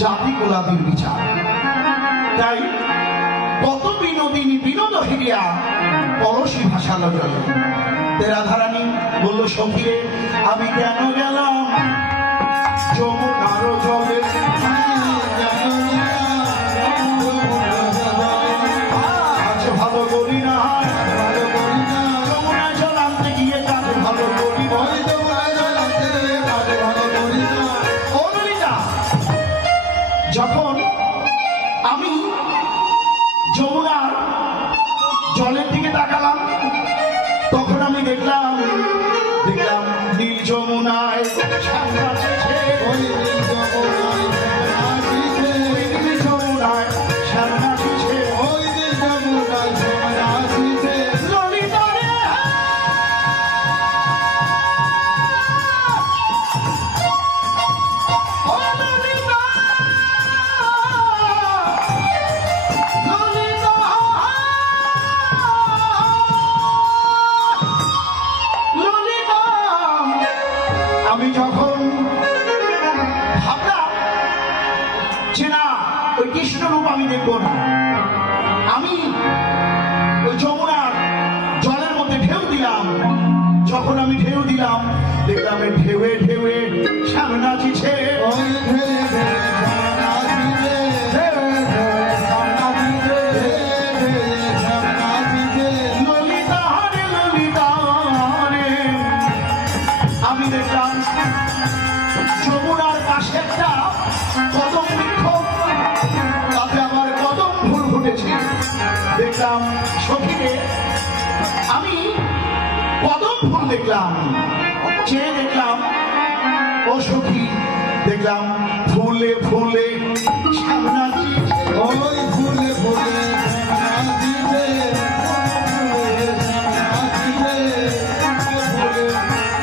জাতি গোলাপীর বিচার। তাই কত বিনোদিনী বিনোদ হেরিয়া পরশি ভাষালো জলে। রাধারানী বলল, সখীরে আমি কেন গেলাম যমুনার জলে, আজ ভালো করি না, যমুনায় জল আনতে গিয়ে কাজ ভালো করি, যখন আমি যমুনার জলের দিকে তাকালাম তখন আমি দেখলাম নীল যমুনায় শ্যামলা নাচিছে। ওই নীল যমুনায় নাচিছে, নীল যমুনায় শ্যামলা নাচিছে। ওই নীল যমুনায় নাচিছে। ললিতা রে, ও ললিতা, ললিতা, ললিতা। আমি যখন ভাবলাম যে না ওই কৃষ্ণরূপ আমি দেখবো না, আমি ওই যমুনার জলের মধ্যে ঢেউ দিলাম। যখন আমি ঢেউ দিলাম দেখলাম এই ঢেউয়ে ঢেউয়ে শ্যাম নাচিছে। ওই ঢেলে ঢেলে শ্যাম নাচিছে, ঢেউয়ে ঢেউয়ে শ্যাম নাচিছে। ঢেলে শ্যাম নাচিছে। ললিতা রে, ললিতা রে। আমি দেখলাম যমুনার পাশে একটা কদম বৃক্ষ, তাতে আমার কদম ফুল ফুটেছে। দেখলাম সখীরে, আমি কদম ফুল দেখলাম, চেয়ে দেখলাম ও সখী, দেখলাম ফুলে ফুলে শ্যাম নাচিছে। ওই ফুলে ফুলে শ্যাম নাচিছে, ফুলে শ্যাম নাচিছে, ফুলে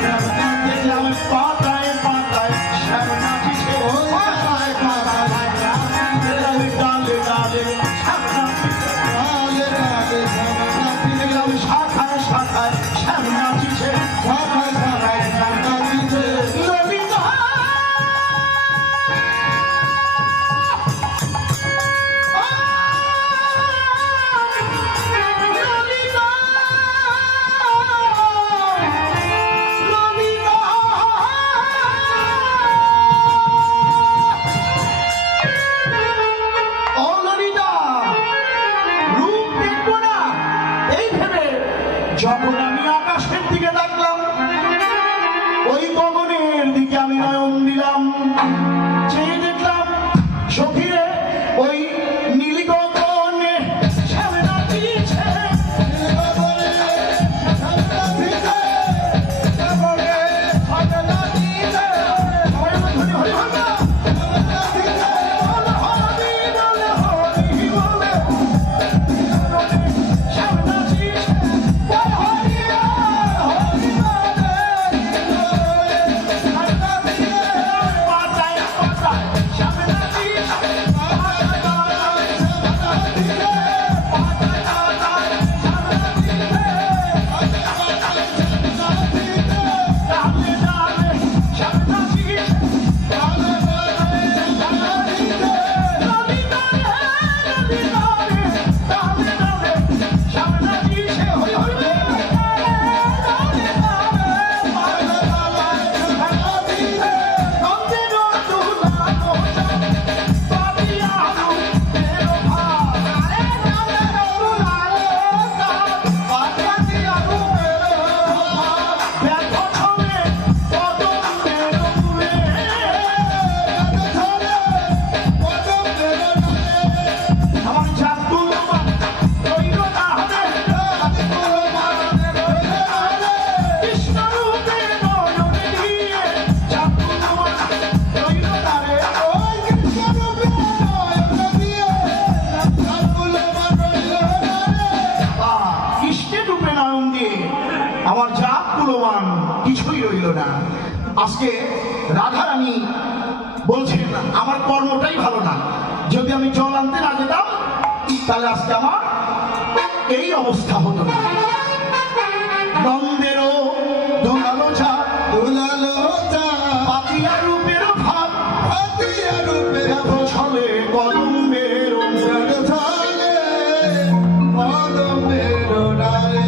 শ্যাম নাচিছে। দেখলাম পাতায় পাতায় শ্যাম নাচিছে। ওই পাতায় পাতায় দেখলাম ডালে ডালে শ্যাম নাচিছে। ডালে ডালে শ্যাম নাচিছে, দেখলাম শাখায় শাখায় শ্যাম নাচিছে। শাখায় শাখায় শ্যাম নাচিছে। ললিতা, ললিতা, ললিতা। ও ললিতা, রূপ দেখবো না এই ভেবে যখন আমি আকাশের দিকে তাকলাম, ওই গগনের দিকে আমি নয়ন দিলাম, চেয়ে দেখলাম সখীরে ওই নীল গগনে শ্যাম নাচিছে। গগনে শ্যাম নাচিছে, গগনে শ্যাম নাচিছে, সবাই বলে হরি হরি বল না। শ্যাম নাচিছে। বল হরি বলে হরি বলে শ্যাম নাচিছে। বল হরি হরি বলে শ্যাম নাচিছে। পাতায় পাতায় শ্যাম নাচিছে। পাতায় পাতায় শ্যাম নাচিছে। পাতায় পাতায় শ্যাম নাচিছে। ডালে ডালে শ্যাম নাচিছে। ডালে ডালে শ্যাম নাচিছে। ললিতা রে, ললিতা রে, ডালে ডালে শ্যাম নাচিছে। হরি হরি বল। ডালে ডালে পাতায় পাতায় শ্যাম নাচিছে। নন্দের দুলালো চাঁদ, পাতিয়ালো তেরো ভাত। আরে নন্দের দুলালো চাঁদ, পাতিয়ালো তেরো ভাত। দেখো ছলে কদমের মূলে, আমার জাদুর মান রইল না হবে। কৃষ্ণরূপে নয়ন দিয়ে জাদুর মান রইল না রে। ওই কৃষ্ণরূপে নয়ন দিয়ে জাদুর মান রইল না রে। কৃষ্ণের রূপে নয়ন দিয়ে আমার জাত কুলমান কিছুই রইল না। আজকে রাধারানী বলছেন আমার কর্মটাই ভালো না, যদি আমি জল আনতে না যেতাম তাহলে আজকে আমার এই অবস্থা হতো না। নন্দেরও দোলালো চাঁদ, দুলালো চাঁদ, পাতিয়া রূপের ভাব, পাতিয়া রূপে দেখো ছলে কদমের মূলে। ছলে কদমের ডালে।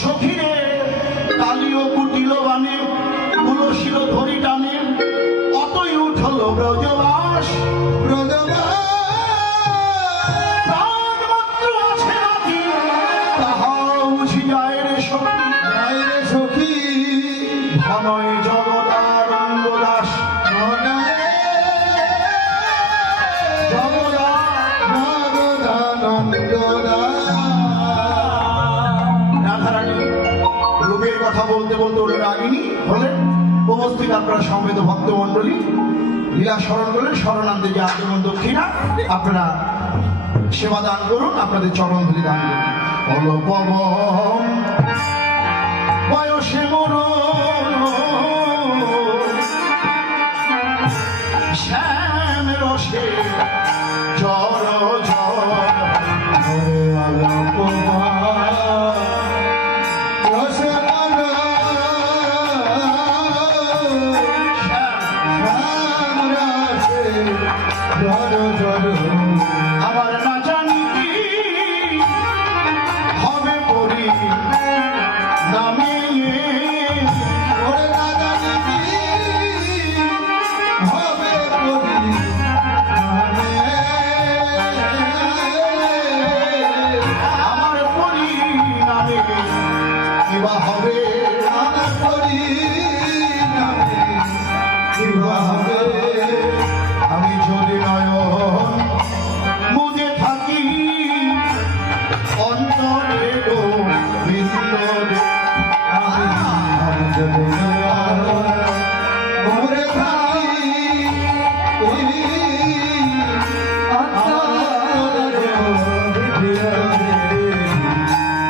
সখীরে কালিও কুটিল বানে, তুলসীর ধরি টানে, অতই উঠল ব্রজবাস। ব্রজবা প্রাণ মাত্র আছে নাকি তাহাও বুঝি যায় রে সখী। যায় রে সখী, ধনয় জগদানন্দ দাস, মনে আপনারা সমবেত ভক্তমণ্ডলী লীলা স্মরণ করলেন, স্মরণান্তে যে আগমন দক্ষিণা আপনারা সেবা দান করুন, আপনাদের চরণ ধুলি দান করুন। অলপবন বয়সে মরণ শ্যাম রসে জর জর আমার না জানি কি হবে পরি নামে আমার পরি নামে কিবা হবে আমি যদি নয়ন মুদে থাকি অন্তরে গোবিন্দ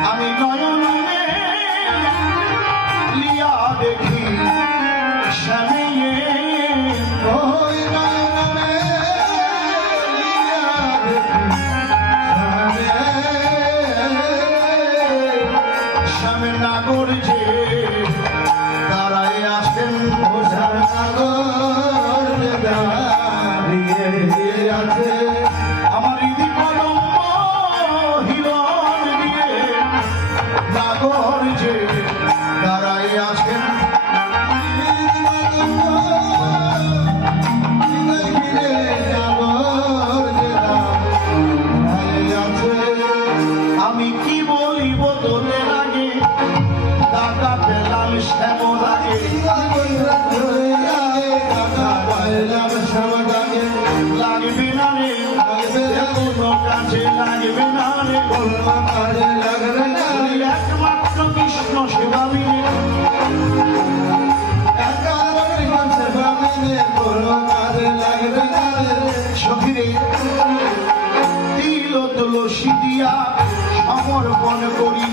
আমি নয়নে লিয়া দেখি স্বামীয়ে স্বামী নাগর যে দাঁড়ায় আসেন আমার ইদি কলম্ব হিরণ দিয়ে নাগর যে দাঁড়ায় আসেন আমি কি বলিব তোদের আগে দাদা পেলাম শ্যাম লাগে লাগবে না রে কোনো কাছে লাগবে না রে একমাত্র কৃষ্ণ সেবা মিলে সখীরে তিল তুলসী দিয়া সমর্পণ করি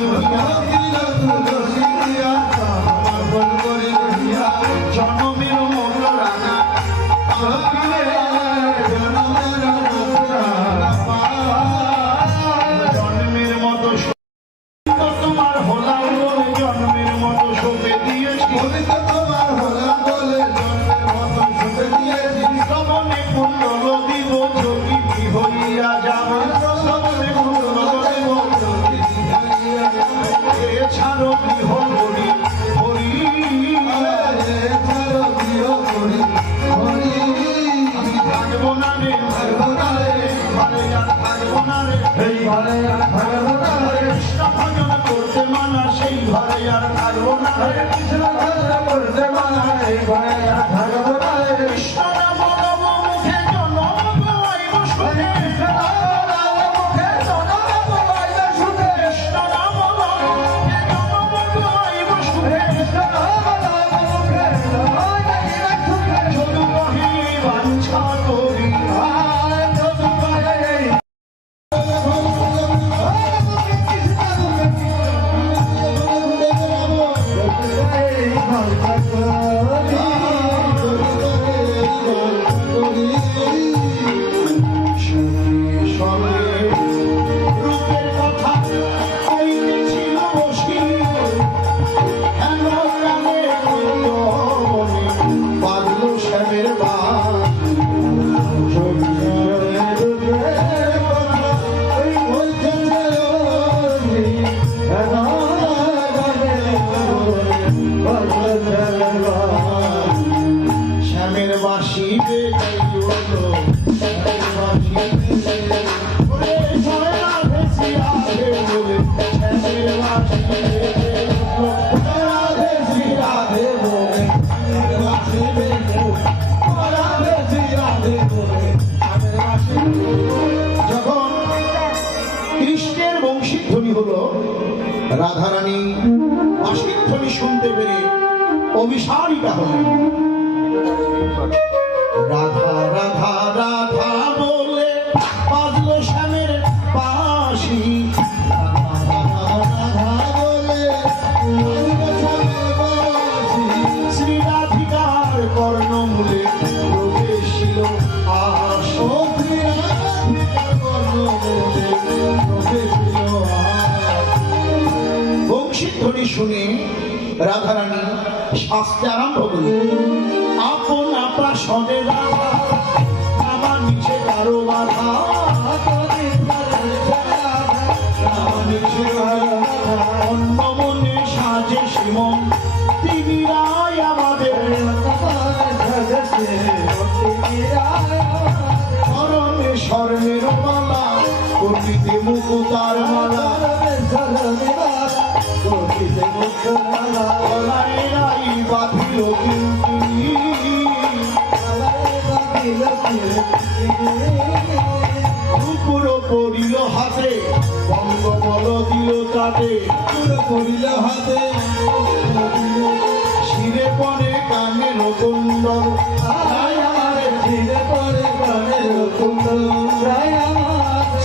জনমের মূল রানা জন্মের মতো তোমার হলাম বলে জন্মের মতো শোভে দিয়েছি শ্রবণে কুণ্ডল দিব যোগী হইয়া যাব শ্রবণে কুণ্ডল দিব এছাড়ো গৃহ করি হরি আমি থাকবো না রে ঘরে আর থাকবো না রে কৃষ্ণ ভজন করতে মানা সেই ঘরে আর থাকবো না রে কৃষ্ণ নাম লব মুখে জনম গলাইব শুনে কৃষ্ণ নাম লব মুখে জনম গলাইব শুনে যদু কহি বাঞ্ছা করি রূপের কথা কইতেছিল বসি হেন প্রাণে বাদল শ্যামের শ্যামের বাসি রে যখন কৃষ্ণের বংশীধ্বনি হলো, রাধারানী বাঁশির ধ্বনি শুনতে পেরে অভিসারিকা হলেন। রাধা রাধা রাধা বলে বাজলো শ্যামের বাঁশি। শ্রী রাধিকার কর্ণমূলে প্রবেশিল আশ। বংশীধ্বনি শুনে রাধারানী শাস্তে আরম্ভ করলেন। আপন আপনা সনে রাধা, আমার নিচে কারো বাধা। অন্য মনে সাজে শিমন, তিনি রায় আমাদের। স্মরণে স্বর্ণের মালা, কটিতে মুকুতার মালা। গলায় রাই বাঁধিল কিঙ্কিণী, দুপুর পড়িল হাতে, বঙ্গ বল দিল তাতে। শিরে পরে কানের কুণ্ডল,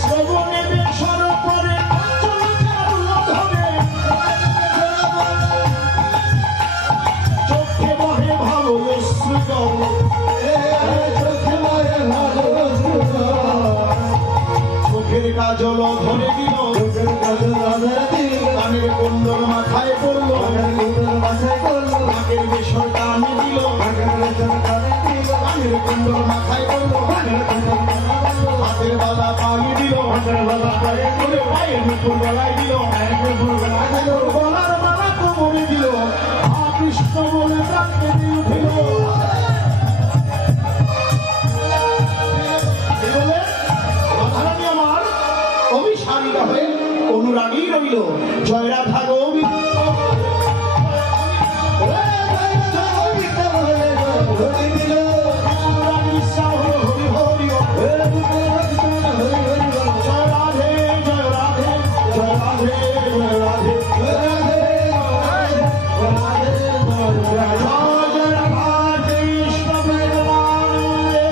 শ্রবণে বেসর পরে কাঞ্চন চারুল ধরে। চোখে বহে ভালো অশ্রুজল, চোখের কাজল ধরে দিল। কানের কুণ্ডল মাথায় পড়ল, নাকের বেসর কানে দিল। কানের কুণ্ডল মাথায় পড়ল, হাতের বালা পায়ে দিল। পায়ের মুকুর গলায় দিল, গলার মালা কোমরে দিল। হা কৃষ্ণ বলে প্রাণ কেঁদে উঠিল। বলে রাধারানী আমার অভিসারিতা হয়ে অনুরাগী রইল। জয় রাধা গোবিন্দ। অনুরাগী শ্যাম হরি হরি জয় রাধে জয় রাধে জয় রাধে জয় রাধে জয় রাধা কৃষ্ণ প্রেমানন্দে।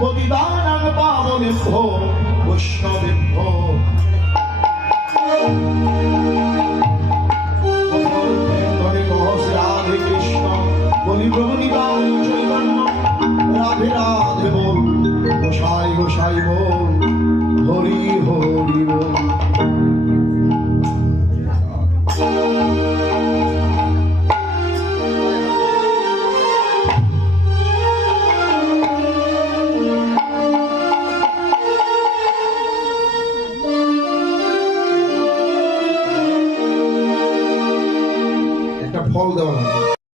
পতিতানাং পাবনেভ্যো বৈষ্ণবেভ্যো রাধে কৃষ্ণ বলি প্রভু নিতাই চৈতন্য। রাধে রাধে বল, গোসাই গোসাই বল, হরি হরি বল। একটা ফল দেওয়া লাগে।